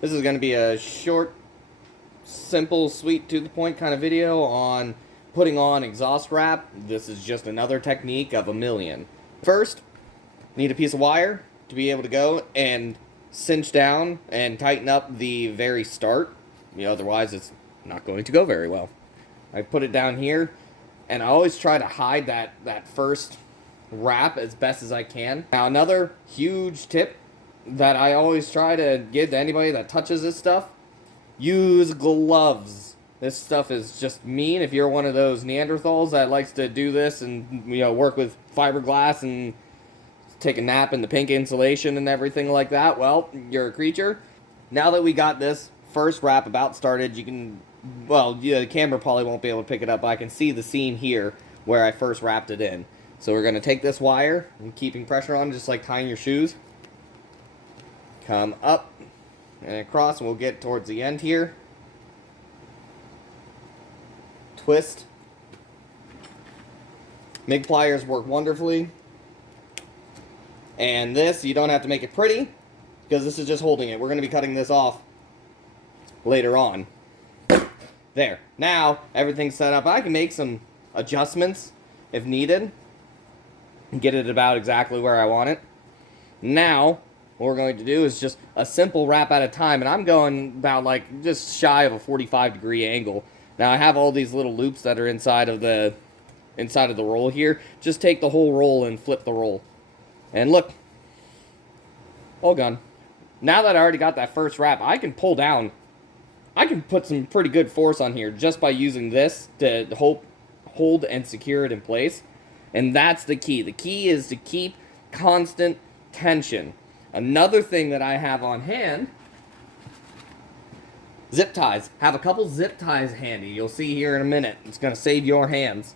This is going to be a short, simple, sweet, to the point kind of video on putting on exhaust wrap. This is just another technique of a million. First, need a piece of wire to be able to go and cinch down and tighten up the very start. Otherwise it's not going to go very well. I put it down here, and I always try to hide that first wrap as best as I can. Now, another huge tip that I always try to give to anybody that touches this stuff: use gloves. This stuff is just mean. If you're one of those Neanderthals that likes to do this and work with fiberglass and take a nap in the pink insulation and everything like that, well, you're a creature. Now that we got this first wrap about started, you can, the camera probably won't be able to pick it up, but I can see the seam here where I first wrapped it in. So we're going to take this wire and keeping pressure on, just like tying your shoes. Come up and across, and we'll get towards the end here. Twist. MIG pliers work wonderfully. And this, you don't have to make it pretty, because this is just holding it. We're going to be cutting this off later on. There. Now, everything's set up. I can make some adjustments if needed and get it about exactly where I want it. Now, what we're going to do is just a simple wrap at a time, and I'm going about like just shy of a 45-degree angle. Now, I have all these little loops that are inside of the roll here. Just take the whole roll and flip the roll. And look, all gone. Now that I already got that first wrap, I can pull down. I can put some pretty good force on here just by using this to hold and secure it in place. And that's the key. The key is to keep constant tension. Another thing that I have on hand, zip ties. Have a couple zip ties handy. You'll see here in a minute. It's going to save your hands.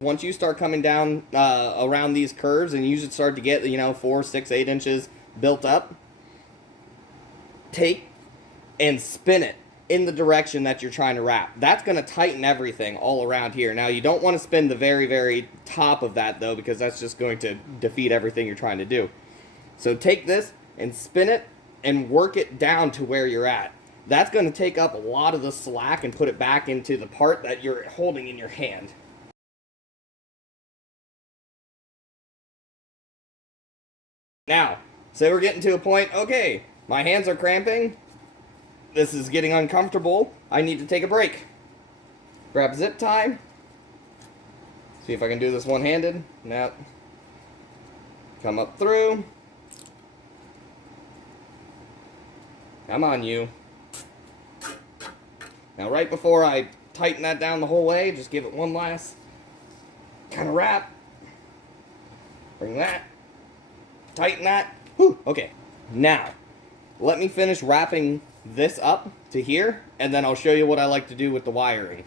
Once you start coming down around these curves and you should start to get 4, 6, 8 inches built up, take and spin it in the direction that you're trying to wrap. That's going to tighten everything all around here. Now, you don't want to spin the very, very top of that, though, because that's just going to defeat everything you're trying to do. So take this and spin it and work it down to where you're at. That's going to take up a lot of the slack and put it back into the part that you're holding in your hand. Now, say we're getting to a point, okay, my hands are cramping, this is getting uncomfortable, I need to take a break. Grab a zip tie, see if I can do this one-handed. Now, come up through. Come on, you. Now, right before I tighten that down the whole way, just give it one last kind of wrap. Bring that. Tighten that. Whew, okay. Now, let me finish wrapping this up to here, and then I'll show you what I like to do with the wiring.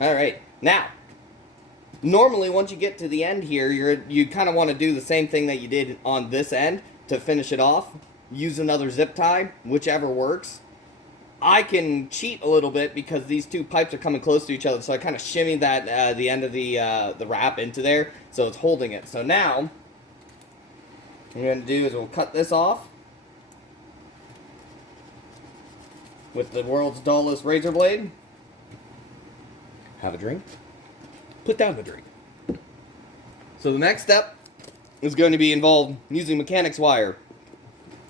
Alright, now, normally once you get to the end here, you kind of want to do the same thing that you did on this end to finish it off. Use another zip tie, whichever works. I can cheat a little bit because these two pipes are coming close to each other, so I kind of shimmy that the end of the wrap into there, so it's holding it. So now, what we're going to do is we'll cut this off with the world's dullest razor blade. Have a drink. Put down the drink. So the next step is going to be involved using mechanics wire.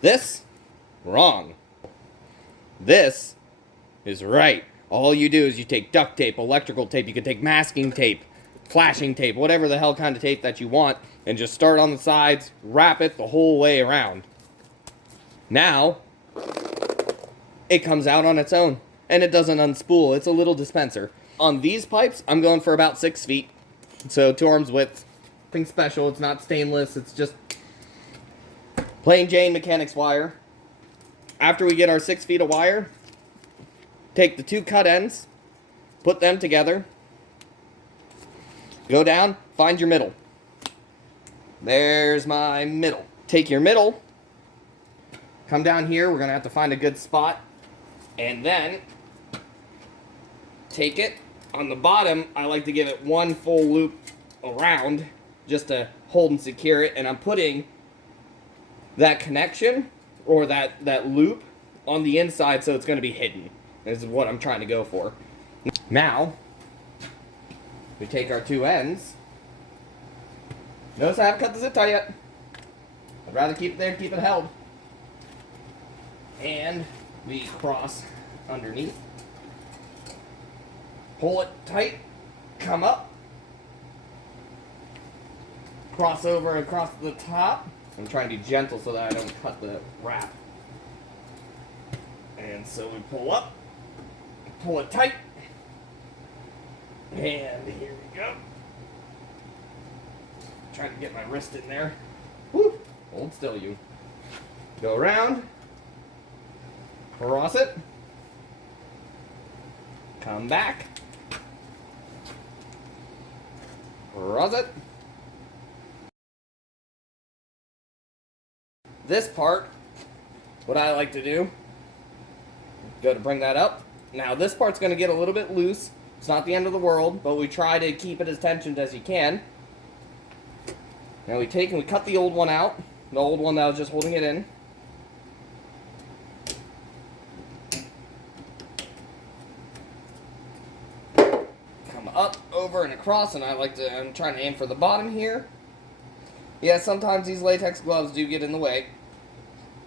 This, wrong. This is right. All you do is you take duct tape, electrical tape, you can take masking tape, flashing tape, whatever the hell kind of tape that you want, and just start on the sides, wrap it the whole way around. Now, it comes out on its own, and it doesn't unspool. It's a little dispenser. On these pipes, I'm going for about 6 feet, so 2 arms width. Nothing special, it's not stainless, it's just plain Jane mechanics wire. After we get our 6 feet of wire, take the 2 cut ends, put them together, go down, find your middle. There's my middle. Take your middle, Come down here, we're gonna have to find a good spot, and then take it. On the bottom, I like to give it one full loop around just to hold and secure it, and I'm putting that connection or that loop on the inside so it's going to be hidden. This is what I'm trying to go for. Now, we take our two ends. Notice I haven't cut the zip tie yet. I'd rather keep it there and keep it held. And we cross underneath. Pull it tight, come up, cross over across the top. I'm trying to be gentle so that I don't cut the wrap. And so we pull up, pull it tight, and here we go. Trying to get my wrist in there. Woo! Hold still, you. Go around, cross it, come back, cross it. This part, what I like to do, go to bring that up. Now this part's going to get a little bit loose. It's not the end of the world, but we try to keep it as tensioned as you can. Now we take and we cut the old one out, the old one that was just holding it in. Come up, over, and across, and I'm trying to aim for the bottom here. Yeah, sometimes these latex gloves do get in the way.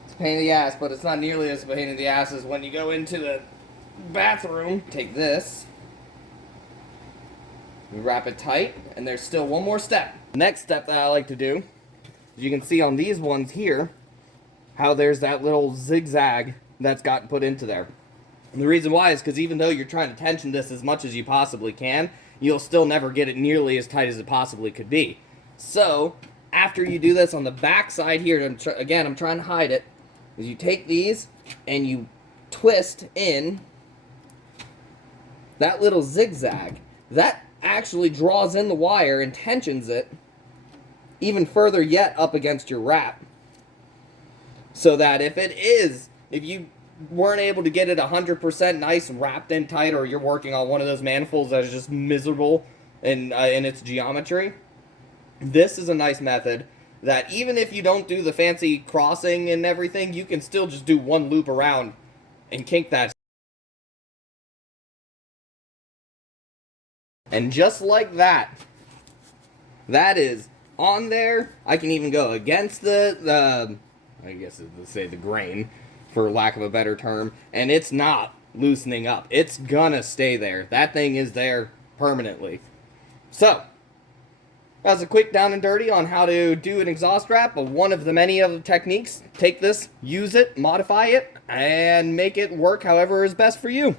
It's a pain in the ass, but it's not nearly as a pain in the ass as when you go into the bathroom. Take this. We wrap it tight, and there's still one more step. Next step that I like to do, you can see on these ones here, how there's that little zigzag that's gotten put into there. And the reason why is because even though you're trying to tension this as much as you possibly can, you'll still never get it nearly as tight as it possibly could be. So, after you do this on the back side here, again, I'm trying to hide it, is you take these and you twist in that little zigzag. That actually draws in the wire and tensions it even further yet up against your wrap. So that if you weren't able to get it 100% nice wrapped in tight, or you're working on one of those manifolds that is just miserable in its geometry, this is a nice method that even if you don't do the fancy crossing and everything, you can still just do one loop around and kink that. And just like that, that is on there. I can even go against the I guess let's say the grain, for lack of a better term, and it's not loosening up. It's gonna stay there. That thing is there permanently. So, that was a quick down and dirty on how to do an exhaust wrap, but one of the many other techniques. Take this, use it, modify it, and make it work however is best for you.